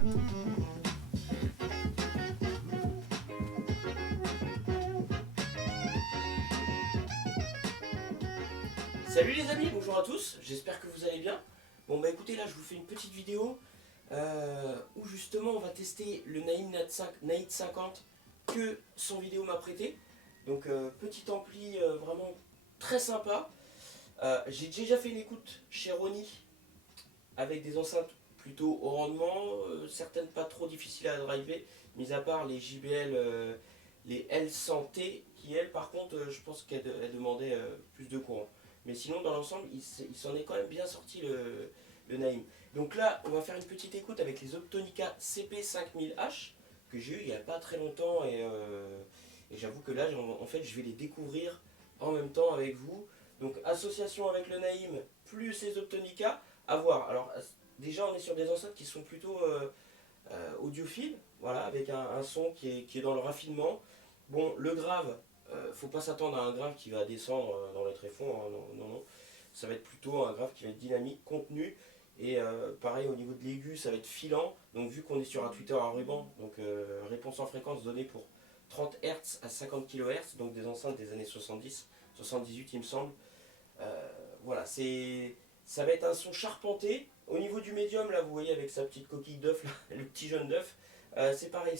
Salut les amis, bonjour à tous, j'espère que vous allez bien. Bon bah écoutez, là je vous fais une petite vidéo où justement on va tester le Naïm Naïd 50 que son vidéo m'a prêté. Donc petit ampli vraiment très sympa. J'ai déjà fait une écoute chez Ronnie avec des enceintes plutôt haut rendement, certaines pas trop difficiles à driver, mis à part les JBL, les L100T qui elles par contre je pense qu'elles demandaient plus de courant. Mais sinon dans l'ensemble il s'en est quand même bien sorti le Naïm. Donc là on va faire une petite écoute avec les Optonica CP5000H que j'ai eu il n'y a pas très longtemps et j'avoue que là en fait je vais les découvrir en même temps avec vous. Donc association avec le Naïm plus les Optonica, à voir. Alors déjà on est sur des enceintes qui sont plutôt audiophiles, voilà, avec un son qui est dans le raffinement. Bon, le grave, faut pas s'attendre à un grave qui va descendre dans les tréfonds, hein, non, non, non. Ça va être plutôt un grave qui va être dynamique, contenu. Et pareil au niveau de l'aigu, ça va être filant. Donc vu qu'on est sur un Twitter à ruban, donc réponse en fréquence donnée pour 30 Hz à 50 kHz, donc des enceintes des années 70, 78 il me semble. Voilà, ça va être un son charpenté. Au niveau du médium, là, vous voyez avec sa petite coquille d'œuf, le petit jaune d'œuf, c'est pareil,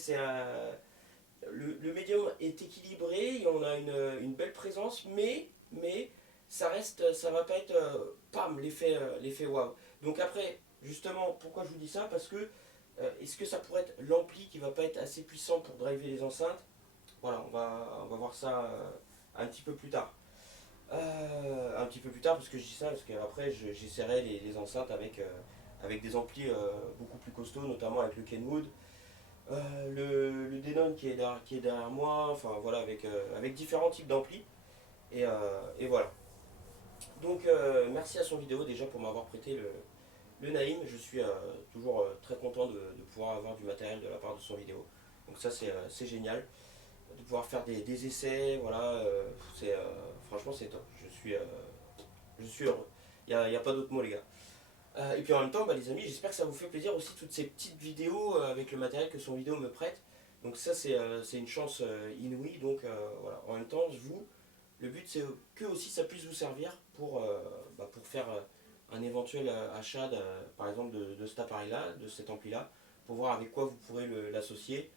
le médium est équilibré, et on a une belle présence, mais ça reste, ça va pas être pam, l'effet waouh. Donc après, justement, pourquoi je vous dis ça? Parce que est-ce que ça pourrait être l'ampli qui va pas être assez puissant pour driver les enceintes? Voilà, on va voir ça un petit peu plus tard. Un petit peu plus tard, parce que je dis ça, parce qu'après j'essaierai les enceintes avec des amplis beaucoup plus costauds, notamment avec le Kenwood, le Denon qui est derrière moi, enfin voilà, avec différents types d'amplis. Et voilà. Donc merci à son vidéo déjà pour m'avoir prêté le Naïm. Je suis toujours très content de pouvoir avoir du matériel de la part de son vidéo. Donc ça c'est génial de pouvoir faire des essais, voilà, franchement c'est top. Je suis heureux. Il y a pas d'autre mot les gars. Et puis en même temps, bah, les amis, j'espère que ça vous fait plaisir aussi toutes ces petites vidéos avec le matériel que son vidéo me prête. Donc ça c'est une chance inouïe. Donc voilà, en même temps, le but c'est que aussi ça puisse vous servir pour faire un éventuel achat par exemple de cet appareil-là, de cet ampli-là, pour voir avec quoi vous pourrez l'associer.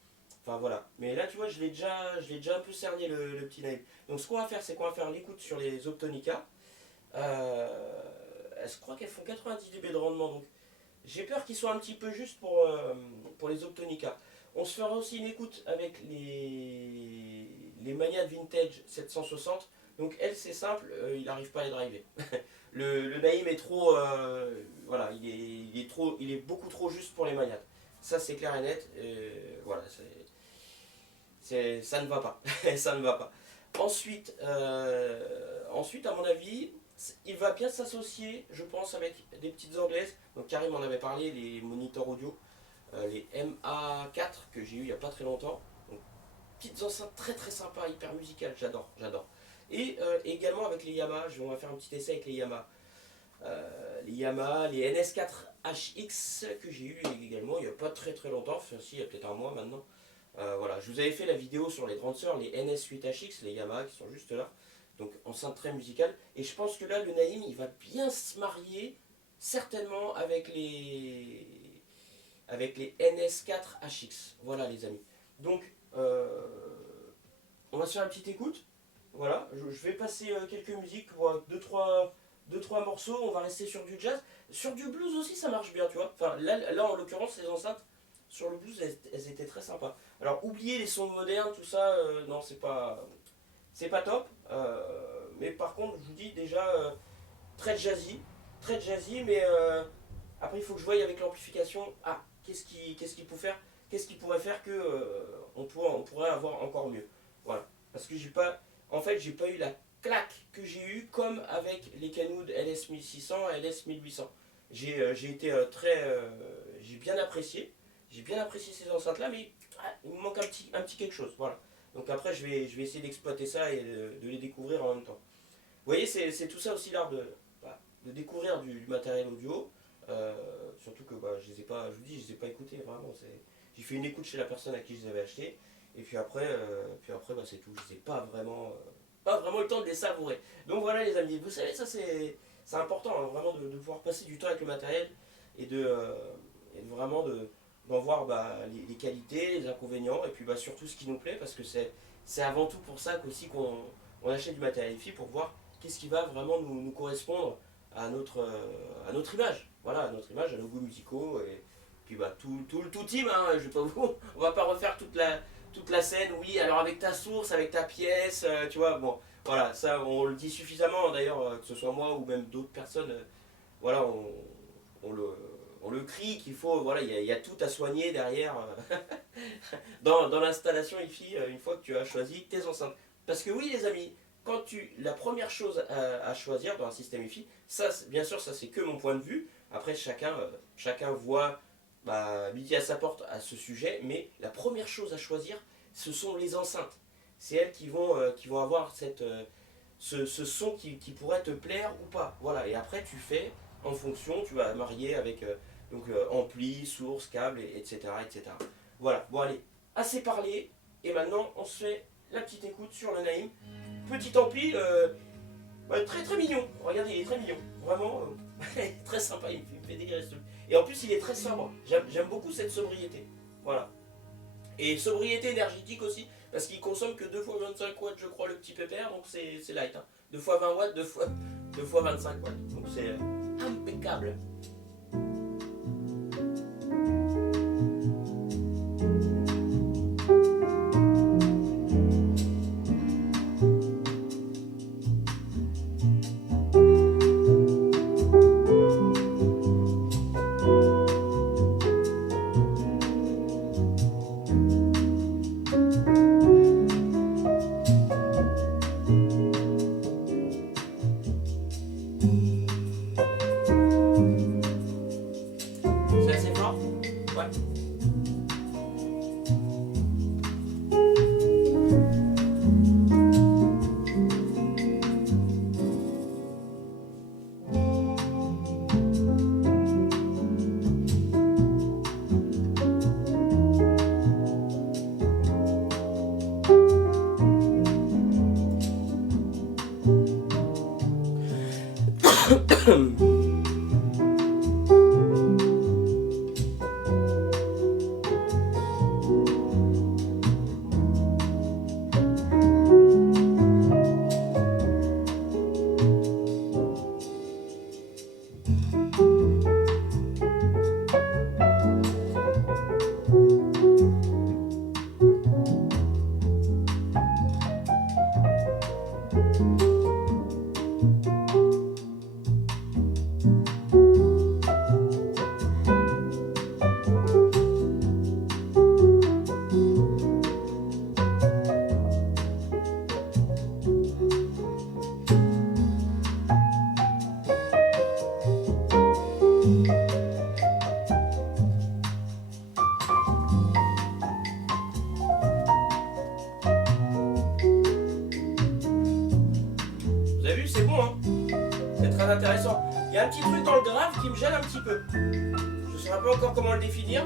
Enfin voilà. Mais là tu vois, je l'ai déjà un peu cerné le petit naïf. Donc ce qu'on va faire, c'est qu'on va faire l'écoute sur les Optonica. Je crois qu'elles font 90 dB de rendement, donc j'ai peur qu'ils soient un petit peu justes pour les Optonica. On se fera aussi une écoute avec les Magnat Vintage 760. Donc elle c'est simple, il n'arrive pas à les driver. Le Naïm est trop, voilà, il est beaucoup trop juste pour les Magnat. Ça c'est clair et net. Voilà, ça ne va pas, ça ne va pas. Ensuite, à mon avis, il va bien s'associer, je pense, avec des petites anglaises. Donc Karim en avait parlé, les moniteurs audio, les MA4 que j'ai eu il n'y a pas très longtemps. Donc, petites enceintes très très sympas, hyper musicales, j'adore, j'adore. Et également avec les Yamaha, on va faire un petit essai avec les Yamaha. Les Yamaha, les NS4HX que j'ai eu également il n'y a pas très très longtemps, enfin si, il y a peut-être un mois maintenant. Voilà, je vous avais fait la vidéo sur les grandes sœurs, les NS8HX, les Yamaha qui sont juste là. Donc enceinte très musicale. Et je pense que là, le Naïm, il va bien se marier certainement avec les NS4HX. Voilà les amis. Donc, on va se faire une petite écoute. Voilà, je vais passer quelques musiques, deux, trois morceaux. On va rester sur du jazz. Sur du blues aussi, ça marche bien, tu vois. Enfin, là en l'occurrence, les enceintes, sur le blues, elles étaient très sympas. Alors, oubliez les sons modernes, tout ça, non, c'est pas top. Mais par contre, je vous dis déjà très jazzy, mais après il faut que je voie avec l'amplification. Ah, qu'est-ce qui pourrait faire que on pourrait avoir encore mieux. Voilà, parce que en fait, j'ai pas eu la claque que j'ai eu comme avec les Kenwood LS1600, LS1800. J'ai été j'ai bien apprécié ces enceintes là, mais il me manque un petit quelque chose. Voilà. Donc après, je vais essayer d'exploiter ça et de les découvrir en même temps. Vous voyez, c'est tout ça aussi l'art de découvrir du matériel audio, surtout que bah, je les ai pas, je vous dis, je les ai pas écoutés vraiment. J'ai fait une écoute chez la personne à qui je les avais achetés. Et puis après bah, c'est tout. Je les ai pas vraiment eu le temps de les savourer. Donc voilà les amis, vous savez, ça c'est important hein, vraiment de pouvoir passer du temps avec le matériel et vraiment d'en voir bah, les qualités, les inconvénients et puis bah, surtout ce qui nous plaît parce que c'est avant tout pour ça qu'aussi qu'on achète du matériel hi-fi pour voir qu'est-ce qui va vraiment nous correspondre à notre image. Voilà, à notre image, à nos goûts musicaux et puis bah tout le tout team, hein, je vais pas vous, on va pas refaire toute la scène, oui, alors avec ta source, avec ta pièce, tu vois, bon, voilà, ça on le dit suffisamment d'ailleurs, que ce soit moi ou même d'autres personnes, voilà, on le, on le crie qu'il faut, voilà, il y a tout à soigner derrière dans l'installation hi-fi une fois que tu as choisi tes enceintes. Parce que oui les amis, la première chose à choisir dans un système hi-fi, ça bien sûr ça c'est que mon point de vue, après chacun voit bah, midi à sa porte à ce sujet, mais la première chose à choisir, ce sont les enceintes. C'est elles qui vont avoir ce son qui pourrait te plaire ou pas. Voilà, et après tu fais en fonction, tu vas marier avec ampli, source, câble, etc., etc. Voilà, bon allez, assez parlé, et maintenant on se fait la petite écoute sur le Naïm. Petit ampli, ouais, très très mignon, regardez il est très mignon, vraiment très sympa, il me fait délirer ce truc. Et en plus il est très sobre, j'aime beaucoup cette sobriété, voilà. Et sobriété énergétique aussi, parce qu'il consomme que 2 fois 25 watts je crois le petit pépère, donc c'est light. Hein. 2 fois 20 watts, 2 fois 25 watts, donc c'est impeccable. C'est assez fort? Ouais. Vous avez vu, c'est bon, hein? C'est très intéressant. Il y a un petit truc dans le grave qui me gêne un petit peu. Je ne saurais pas encore comment le définir.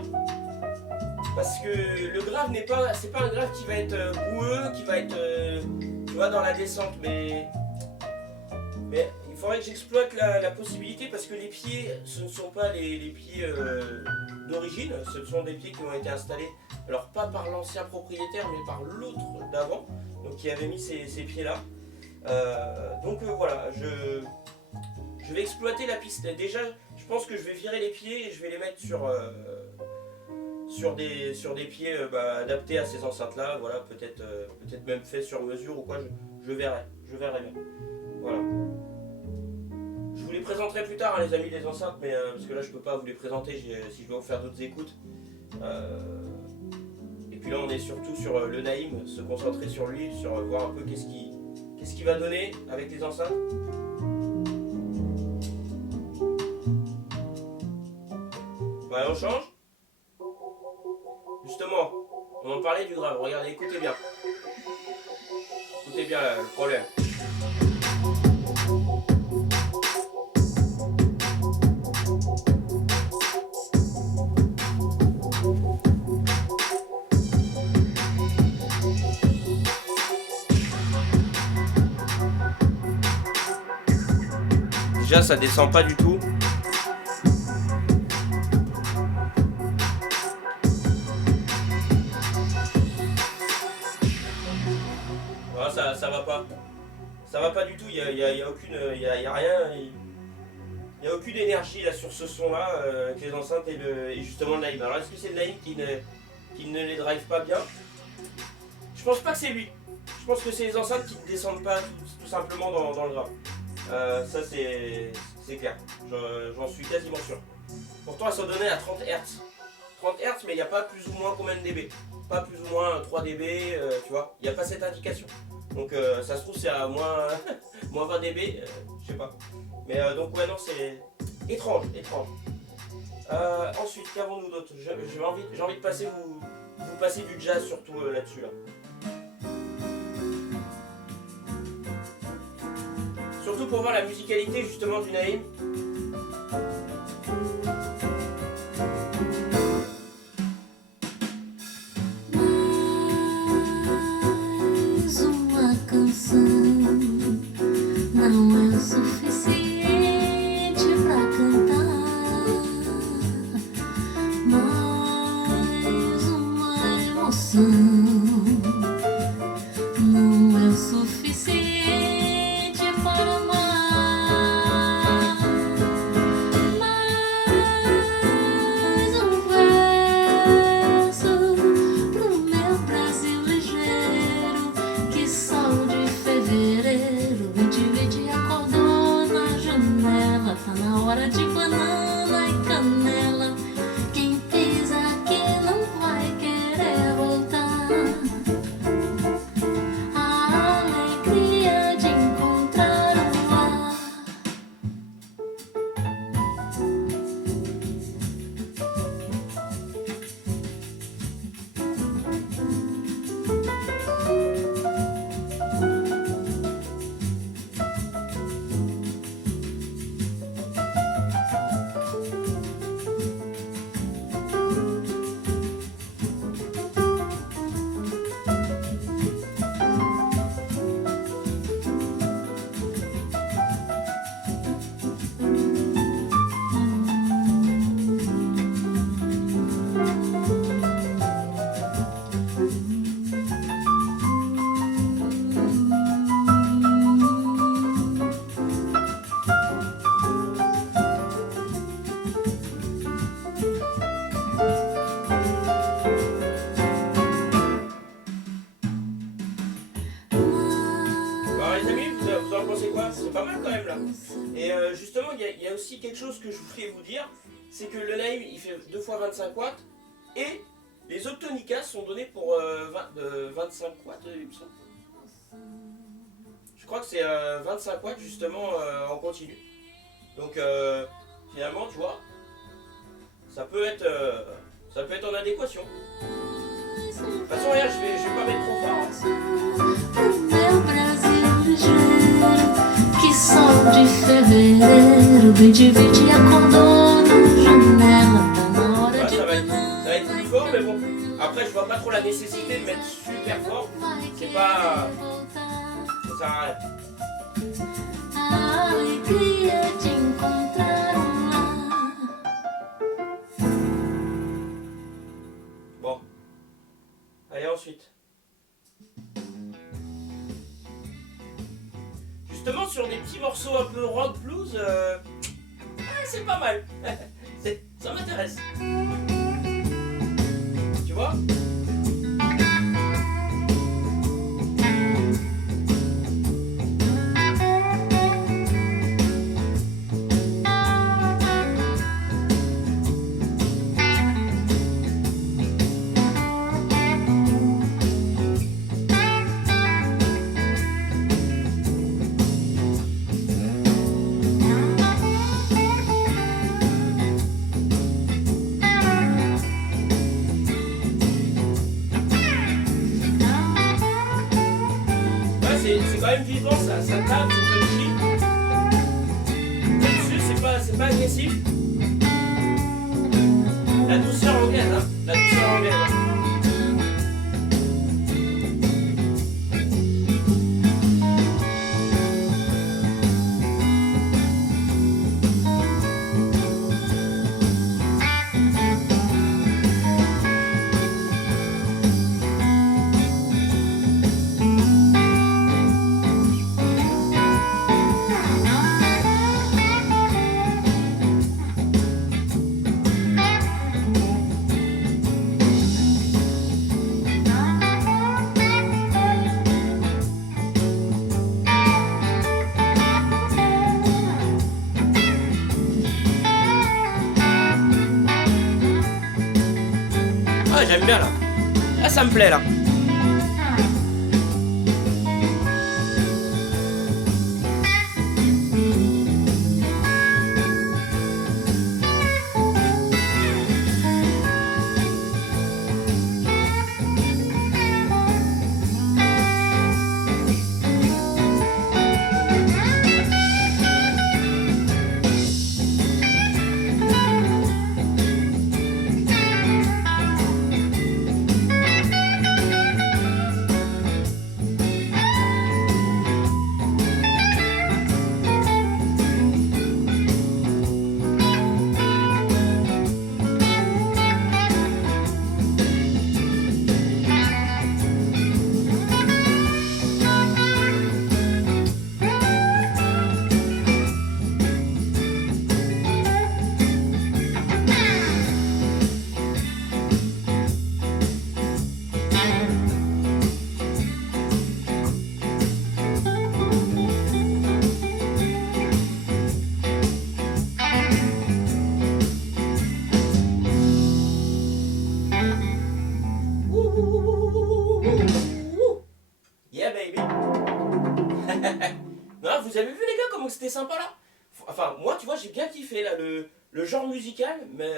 Parce que le grave c'est pas un grave qui va être boueux, qui va être, tu vois, dans la descente. Mais il faudrait que j'exploite la possibilité parce que les pieds, ce ne sont pas les pieds d'origine. Ce sont des pieds qui ont été installés, alors pas par l'ancien propriétaire, mais par l'autre d'avant, donc qui avait mis ces pieds-là. Voilà, je vais exploiter la piste. Déjà, je pense que je vais virer les pieds et je vais les mettre sur des pieds adaptés à ces enceintes-là. Voilà, peut-être même fait sur mesure ou quoi. Je verrai bien. Voilà. Je vous les présenterai plus tard, hein, les amis, les enceintes, mais parce que là, je peux pas vous les présenter si je dois vous faire d'autres écoutes. Et puis là, on est surtout sur le Naïm, se concentrer sur lui, sur voir un peu qu'est-ce qu'il va donner avec les enceintes. Bah, on change. Justement, on en parlait du grave. Regardez, écoutez bien. Écoutez bien le problème. déjà ça descend pas du tout. Voilà, ça va pas. Ça va pas du tout, il y a aucune. Il y a rien. Il n'y a aucune énergie là sur ce son là avec les enceintes et justement le Naim. Alors est-ce que c'est le Naim qui ne les drive pas bien? Je pense pas que c'est lui. Je pense que c'est les enceintes qui ne descendent pas tout simplement dans le grain. Ça c'est clair. J'en suis quasiment sûr. Pourtant elles sont données à 30 Hz. 30 Hz mais il n'y a pas plus ou moins combien de dB. Pas plus ou moins 3 dB, tu vois. Il n'y a pas cette indication. Donc ça se trouve c'est à moins, moins 20 dB, je sais pas. Mais donc ouais non c'est étrange. Ensuite qu'avons-nous d'autre? J'ai envie de passer vous passer du jazz surtout là-dessus là. Surtout pour voir la musicalité justement du Naim. C'est pas mal quand même là. Et justement, il y a aussi quelque chose que je voulais vous dire, c'est que le Naim il fait 2 fois 25 watts et les Octonicas sont donnés pour 25 watts, il me semble. Je crois que c'est 25 watts justement en continu. Donc finalement, tu vois, ça peut être en adéquation. De toute façon, regarde, je vais pas mettre trop fort. Que sol de fevereiro, bem divide acordou na janela, tá na hora de Ça va être plus fort, mais bon. Après, je vois pas trop la nécessité de mettre super fort. C'est pas. Ça sert à rien. a alegria de encontrar lar. Bon. Allez, ensuite. Justement, sur des petits morceaux un peu rock blues, c'est pas mal. Ça m'intéresse. Tu vois? C'est quand même vivant, ça tape, c'est punchy. Là-dessus, c'est pas agressif. La douceur anglaise, hein. La douceur anglaise. Ah, j'aime bien là. Ah, ça me plaît là. Yeah baby. Non, vous avez vu les gars comment c'était sympa là. Enfin moi tu vois j'ai bien kiffé là le genre musical mais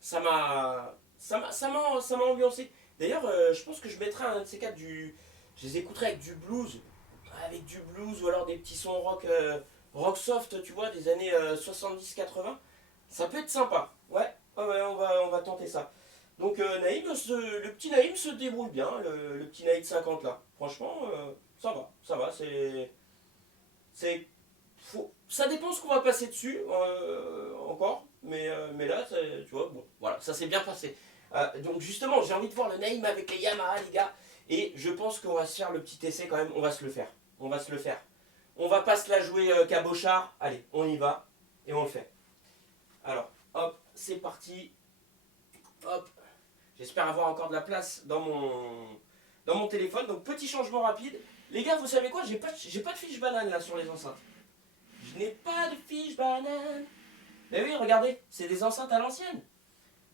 ça m'a ambiancé. D'ailleurs je pense que je mettrai un de ces quatre je les écouterai avec du blues ou alors des petits sons rock soft tu vois des années 70-80. Ça peut être sympa. Ouais, ouais on va tenter ça. Donc Naïm, le petit Naïm se débrouille bien, le petit Naïm 50 là. Franchement, ça va, ça dépend ce qu'on va passer dessus encore, mais là, tu vois, bon, voilà, ça s'est bien passé. Donc justement, j'ai envie de voir le Naïm avec les Yamaha, les gars, et je pense qu'on va se faire le petit essai quand même, on va se le faire. On va se le faire. On va pas se la jouer cabochard, allez, on y va, et on le fait. Alors, hop, c'est parti. Hop. J'espère avoir encore de la place dans mon téléphone. Donc petit changement rapide. Les gars, vous savez quoi? J'ai pas de fiche banane là sur les enceintes. Je n'ai pas de fiche banane. Mais oui, regardez, c'est des enceintes à l'ancienne.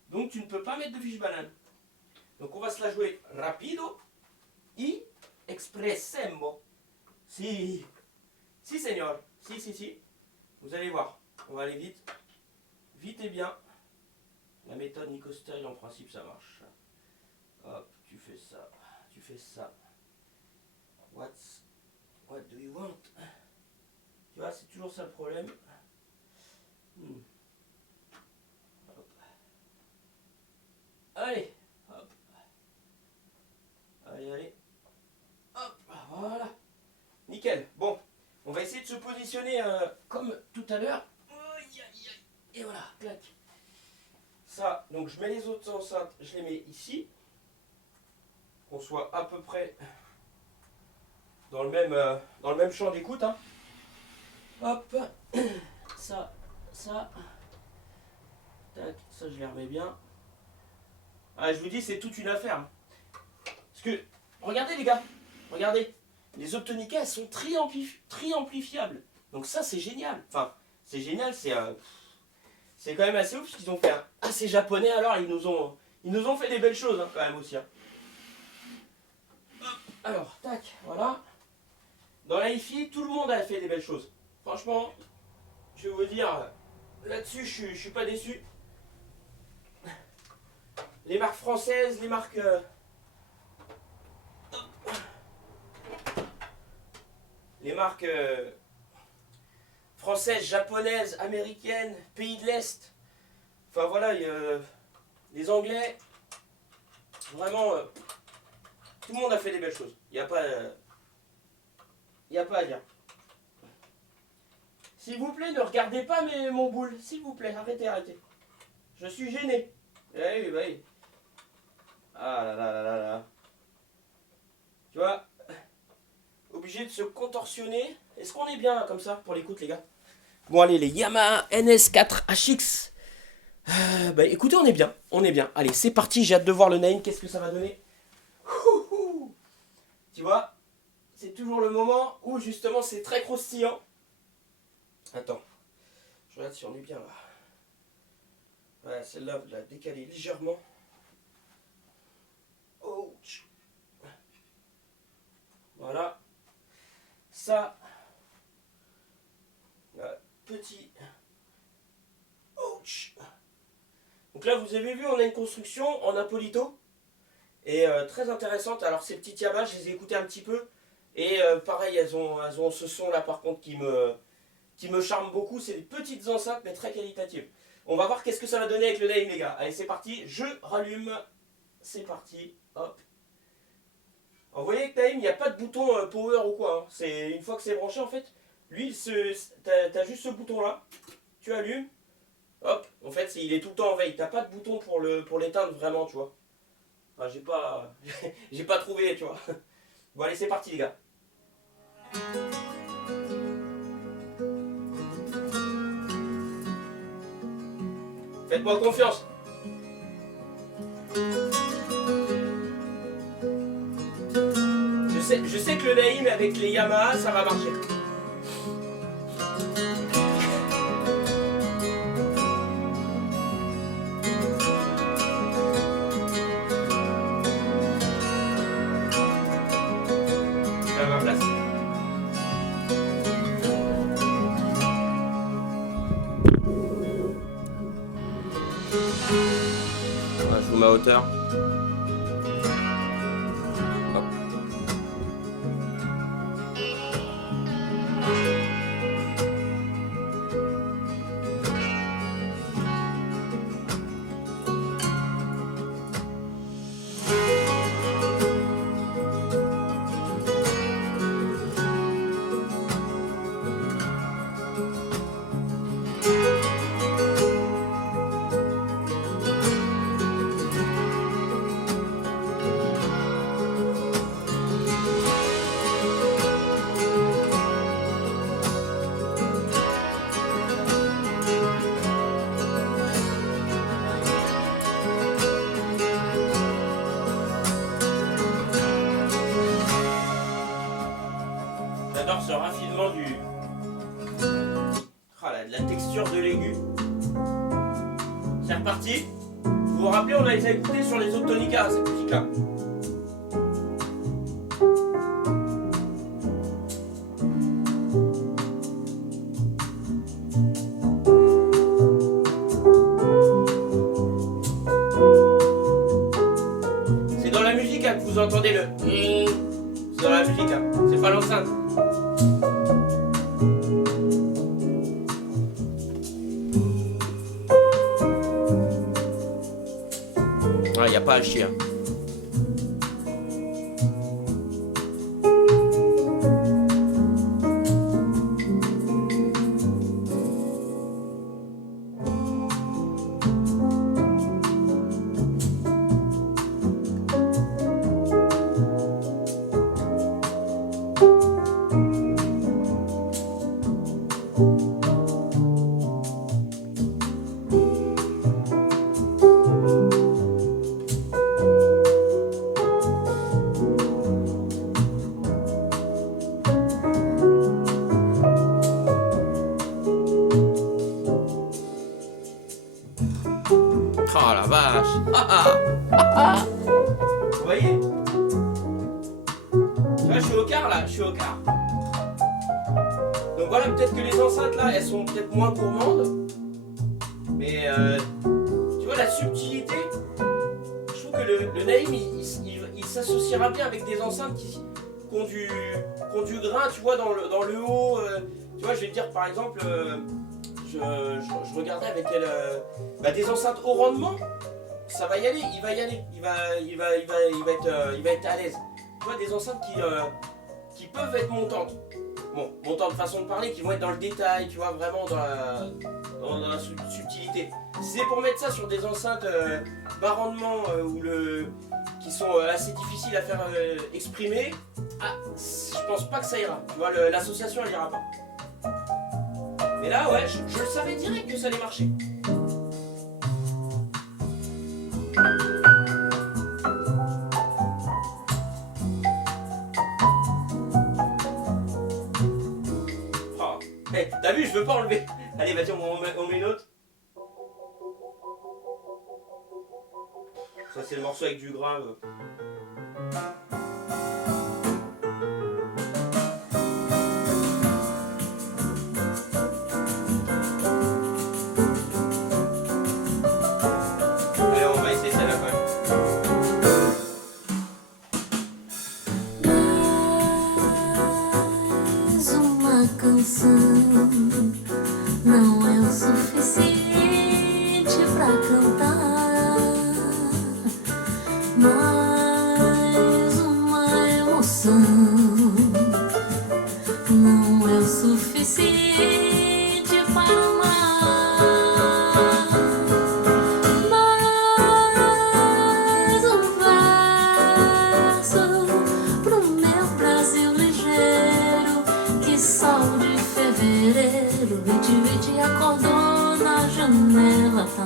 Donc tu ne peux pas mettre de fiche banane. Donc on va se la jouer rapido y expressemo. Si. Si, señor. Si. Vous allez voir. On va aller vite. Vite et bien. La méthode Nico Style, en principe, ça marche. Hop, tu fais ça. What do you want? Tu vois, c'est toujours ça le problème. Hop. Allez, hop. Allez. Hop, voilà. Nickel. Bon, on va essayer de se positionner comme tout à l'heure. Et voilà, clac. Ça, donc je mets les autres enceintes, je les mets ici. Qu'on soit à peu près dans le même champ d'écoute. Hein. Hop, ça. Tac, ça je les remets bien. Ah, je vous dis, c'est toute une affaire. Parce que, regardez les gars, regardez. Les Optonica, elles sont tri-amplifiables. Donc ça, c'est génial. Enfin, c'est génial, c'est quand même assez ouf ce qu'ils ont fait. Hein. Ah, c'est japonais alors, ils nous ont fait des belles choses hein, quand même aussi. Hein. Alors, tac, voilà. Dans la hi-fi, tout le monde a fait des belles choses. Franchement, je vais vous dire, là-dessus, je suis pas déçu. Les marques françaises, les marques... les marques françaises, japonaises, américaines, pays de l'Est. Enfin voilà, les Anglais, vraiment, tout le monde a fait des belles choses. Il n'y a pas à dire. S'il vous plaît, ne regardez pas mon boule. S'il vous plaît, arrêtez. Je suis gêné. Eh oui. Ah là. Tu vois, obligé de se contorsionner. Est-ce qu'on est bien comme ça pour l'écoute, les gars? Bon, allez, les Yamaha NS4HX. Bah écoutez, on est bien. Allez, c'est parti, j'ai hâte de voir le Naïm, qu'est-ce que ça va donner. Tu vois, c'est toujours le moment où justement c'est très croustillant. Attends, je regarde si on est bien là. Ouais, celle-là, vous la décalez légèrement. petit... Ouch. Donc là, vous avez vu, on a une construction en Apolito. Et très intéressante. Alors ces petites Yamaha, je les ai écoutées un petit peu. Et pareil, elles ont ce son là par contre qui me charme beaucoup. C'est des petites enceintes mais très qualitatives. On va voir qu'est-ce que ça va donner avec le Naïm les gars. Allez c'est parti, je rallume. C'est parti, hop. Alors, vous voyez que Naïm, il n'y a pas de bouton power ou quoi. Hein. C'est une fois que c'est branché en fait. Lui, t'as juste ce bouton là. Tu allumes. Hop, en fait il est tout le temps en veille. T'as pas de bouton pour l'éteindre vraiment tu vois. Enfin, j'ai pas trouvé, tu vois. Bon, allez, c'est parti, les gars. Faites-moi confiance. Je sais que le Naïm avec les Yamaha, ça va marcher. Je vous mets à hauteur. Hop. J'adore ce raffinement de la texture de l'aigu. C'est reparti. Vous vous rappelez, on a déjà écouté sur les Octonica cette musique-là. C'est dans la musique hein, que vous entendez le... C'est dans la musique, hein. C'est pas l'enceinte. Ah, y a pas à chier. Hein. Oh la vache. Vous voyez? Là, je suis au quart là, je suis au quart. Donc voilà, peut-être que les enceintes là, elles sont peut-être moins gourmandes. Mais tu vois la subtilité. Je trouve que le Naïm il s'associera bien avec des enceintes qui ont du grain, tu vois, dans le haut. Tu vois, je vais te dire par exemple. Je regardais avec elle des enceintes haut rendement, ça va y aller, il va être à l'aise. Tu vois, des enceintes qui peuvent être montantes. Bon, montantes façon de parler, qui vont être dans le détail, tu vois, vraiment dans la subtilité. Si c'est pour mettre ça sur des enceintes bas rendement qui sont assez difficiles à faire exprimer, je pense pas que ça ira. Tu vois, l'association elle ira pas. Mais là, ouais, je le savais direct que ça allait marcher. Oh. Hey, t'as vu, je veux pas enlever. Allez, vas-y, on met une autre. Ça, c'est le morceau avec du grave.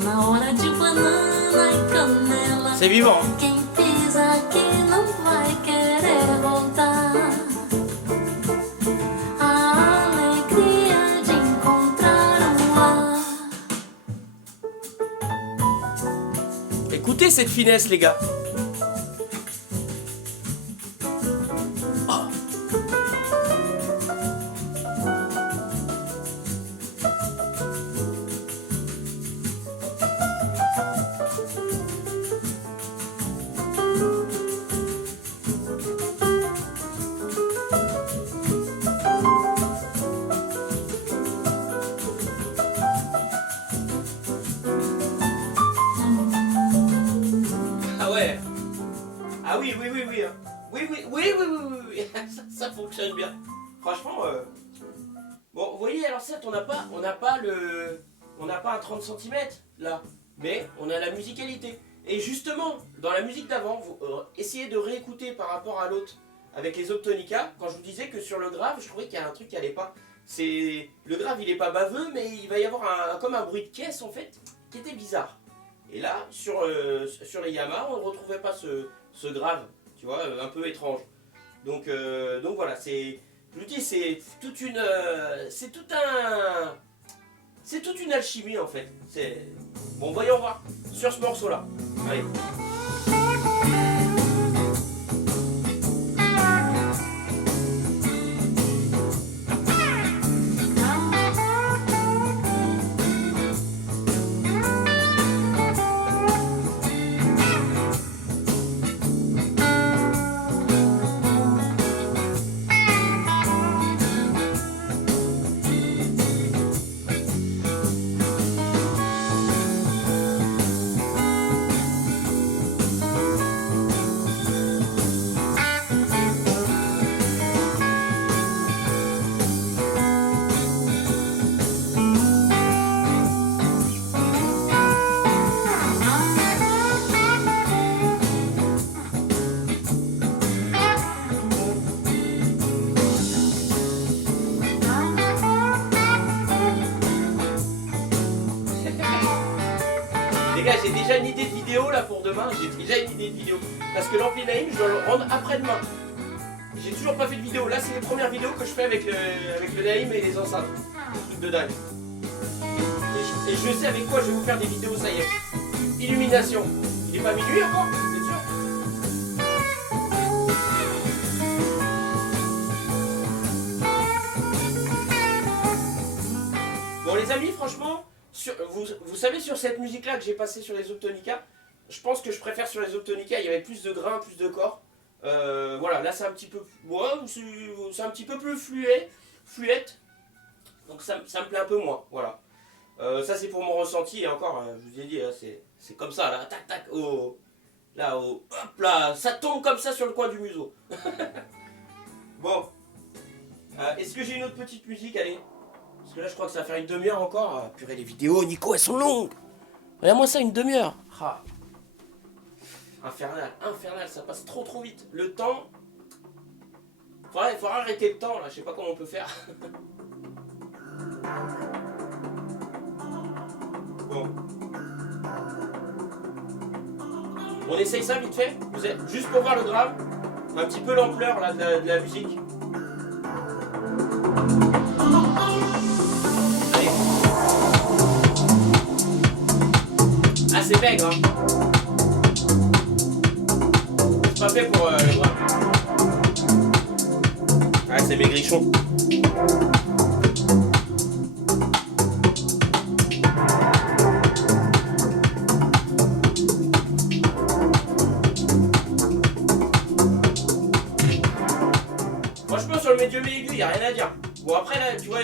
na hora de banana e canela. C'est vivant. Hein. Quem pisa aqui não vai querer voltar. A alegria de encontrar um lar. Écoutez cette finesse, les gars. Ah ouais. Ah oui, oui, oui, oui. Hein. Oui, oui, oui, oui, oui, oui, oui. Ça fonctionne bien. Franchement, bon, vous voyez, alors certes, on n'a pas un 30 cm là, mais on a la musicalité. Et justement, dans la musique d'avant, vous essayez de réécouter par rapport à l'autre avec les Optonica. Quand je vous disais que sur le grave, je trouvais qu'il y a un truc qui allait pas. C'est le grave, il est pas baveux, mais il va y avoir comme un bruit de caisse en fait, qui était bizarre. Et là, sur les Yamaha, on ne retrouvait pas ce grave, tu vois, un peu étrange. Donc voilà, je vous dis, c'est toute une alchimie en fait. Bon, voyons voir sur ce morceau-là. Allez. Les gars, j'ai déjà une idée de vidéo là pour demain, j'ai déjà une idée de vidéo. Parce que l'ampli Naïm, je dois le rendre après-demain. J'ai toujours pas fait de vidéo, là c'est les premières vidéos que je fais avec le Naïm et les enceintes. Un truc de dingue. Et je sais avec quoi je vais vous faire des vidéos, ça y est. Illumination. Il est pas minuit encore, c'est sûr. Bon les amis, franchement, vous savez sur cette musique là que j'ai passée sur les Optonica, je pense que je préfère sur les Optonica, il y avait plus de grains, plus de corps. Voilà, là c'est un petit peu, ouais, c'est un petit peu plus fluette, donc ça me plaît un peu moins, voilà. Ça c'est pour mon ressenti, et encore, je vous ai dit, c'est comme ça, là, tac tac, hop là, ça tombe comme ça sur le coin du museau. Bon, est-ce que j'ai une autre petite musique, allez? Parce que là je crois que ça va faire une demi-heure encore. Purée, les vidéos, Nico, elles sont longues. Regarde-moi ça, une demi-heure. Ah. Infernal, ça passe trop vite. Le temps... Il faudra arrêter le temps là, je sais pas comment on peut faire. Bon. On essaye ça vite fait, juste pour voir le grave, un petit peu l'ampleur là de la musique. Allez. Ah c'est maigre hein. C'est pas fait pour le grave. Ah c'est maigrichon. Franchement sur le médium aigu, il n'y a rien à dire. Bon après là tu vois